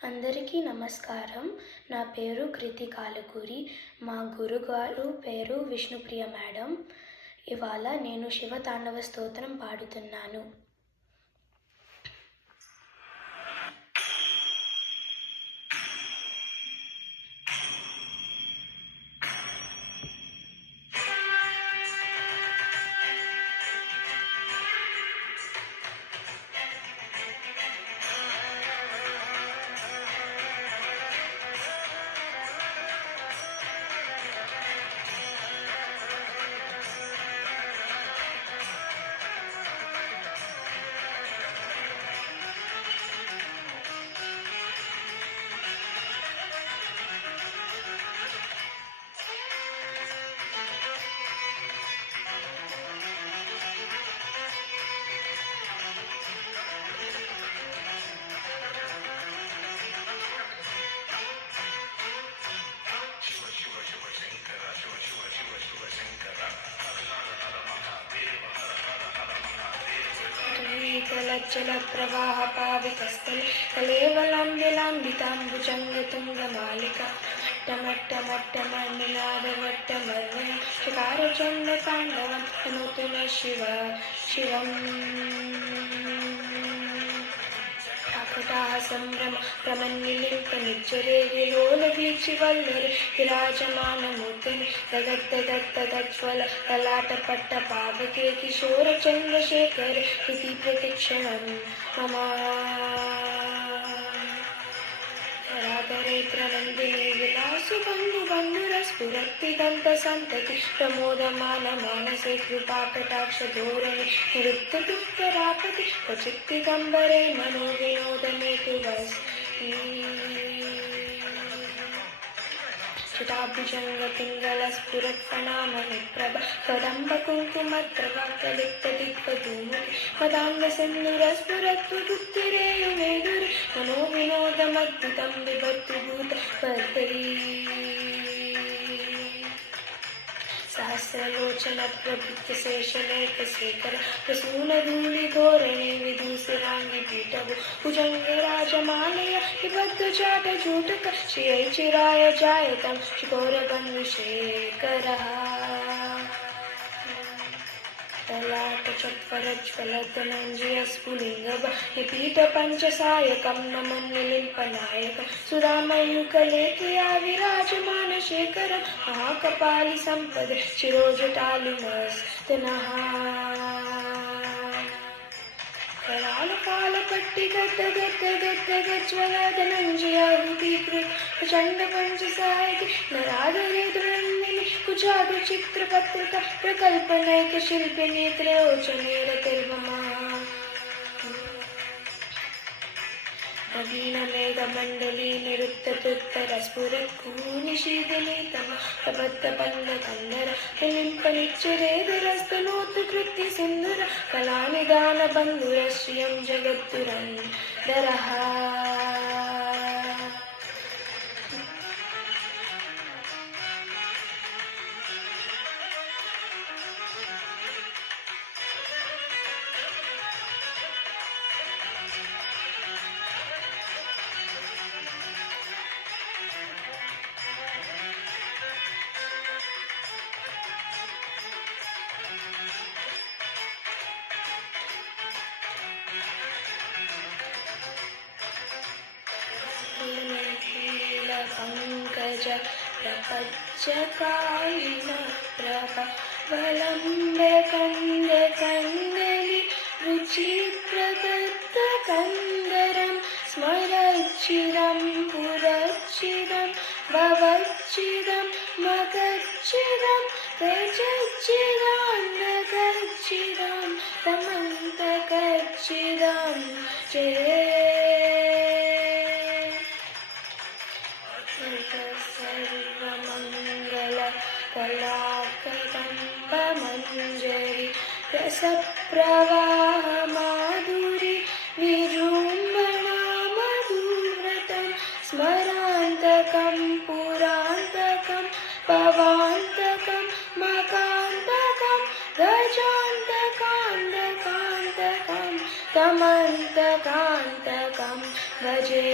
అందరికీ నమస్కారం. నా పేరు కృతి కాలకూరి. మా గురుగారు పేరు విష్ణుప్రియ మేడం. ఇవాళ నేను శివతాండవ స్తోత్రం పాడుతున్నాను. చల ప్రవాహ పావితస్థలే కలేవలాంబిలాంబితాంబుజంగతుంగమాలిక మట్టమట్టమట్టమన్నినాదవట్టమర్వయం శకారచండతాండవం అనుతున శివం సంభ్రమ ప్రమన్నిలింప నిర్జరే విలోలవీచి వల్లరి విరాజమానమూర్తిని తగత్తగత్తగజ్వల లలాటపట్ట పావకే కిశోర చంద్రశేఖర ఇది ప్రతిక్షణం మమ నందిని విలాసు బంధురస్ఫురత్తిగంత సంతతి ప్రమోదమాన మానసే కృపాకటాక్ష ధోరణి నిరుక్తరాపతి క్వచిత్తిగంబరే మనో వినోదమేతు చిటాభుజంగ స్ఫురత్ఫణామణి ప్రభ కదంబ కుంకుమద్రవలిప్తదిగ్ధూముఖి మదాంగ సింధురస్ఫురత్వగుప్తిరేయుమేదురి మనో వినోదమద్భుతం విభర్తు భూత వర్ధరీ సహస్రలోచన ప్రభృత్య శేషలేఖ శేఖర ప్రసూనధూళి ధోరణి విదూసురాంగి పీఠవు భుజంగరాజమాలయ విబద్ధ చాట జూటక శ్రియై చిరాయ జాయతం శిఖోరబంధు శేఖర లలాట చత్వరజ్వలతనంజయ స్ఫులింగ నిపీఠ పంచసాయకం నమన్నిలింపనాయకం సురామయూకలేఖయా విరాజమాన శేఖర మహాకపాలి సంపద శిరోజటాలుమస్తనః కరాళకాల పట్టి గద్ద ధనంజయాహుతి ప్రచండ పంచసాయకి నరాధరే దురందిని కుచాగ్ర చిత్రపత్రిక ప్రకల్పనైక శిల్పిని త్రయోచనేల కర్మమా నవీన మేఘమండలి నిరుత్తతుత్తర స్ఫురత్కూనిశీదలి తమ ప్రబద్ధ పండ కందర నిలింపనిచ్చరేదరస్తనోతు కృత్య సింధుర కళానిదాన బంధుర శ్రియం జగద్దురందరః పంకజ ప్రపంచకాలిన ప్రభవలంబె కందలి రుచి ప్రదత్త కందరం స్మరచ్చిరం పురచ్చిరం భవచ్చిరం మగచ్చిరం గజచ్చిరాన్నగచ్చిరం తమంతగచ్చిరం చే సర్వమంగళ కళాకదంబ మంజరి రసప్రవాహ మాధురి విజృంభణా మధువ్రతం స్మరాంతకం పురాంతకం భవాంతకం మకాంతకం గజాంతకాంతకాంతకం తమంతకాంతకం భజే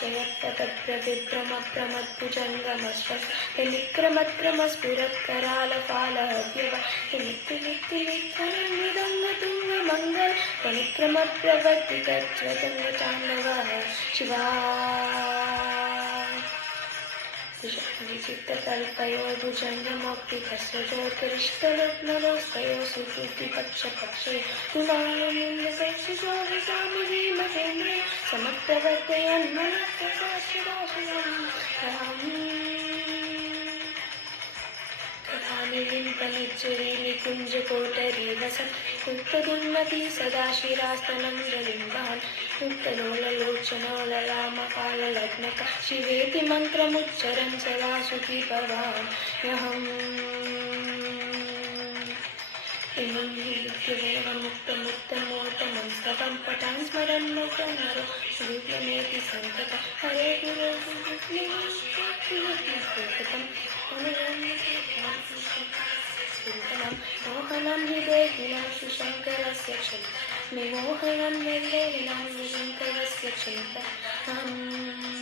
जयप्रदप्रविभ्रमप्रमद्भुजङ्गमस्वनिक्रमक्रमस्फुरत्करालफालव्यवहिनित्यनित्यनित्यनित्यनिर्मङ्गल त्वनिक्रमप्रवर्तिकच्वतङ्गचाण्डवः शिवा विचित्रकल्पयोर्भुजङ्गमौक्तिकस्रजोत्करिष्टलग्नदोस्तयो सुकृतिपक्षपक्षे तुलायमिन्दसक्षिशोभिसामि भीमसेन्द्रे समप्रवर्तयन्मनःप्रकाशिदाशिवम् वसन् युक्तदुन्मती सदा शिरास्तनं जलिम्बान् युक्तलोललोचनोललामकाललग्नका शिवेति मन्त्रमुच्चरन् सदा सुखी भवाम्यहम् इमं विद्युदेवमुक्तमुत्तमोत्तमं स्तवं पठान् स्मरन्मुखं नरो विद्यमेति सन्ततं हरे गुरो मोहनं हि देहिनां श्रीशङ्करस्य क्षिप्रं विमोहनं निर्देहिनां श्रीशङ्करस्य क्षिप्रम्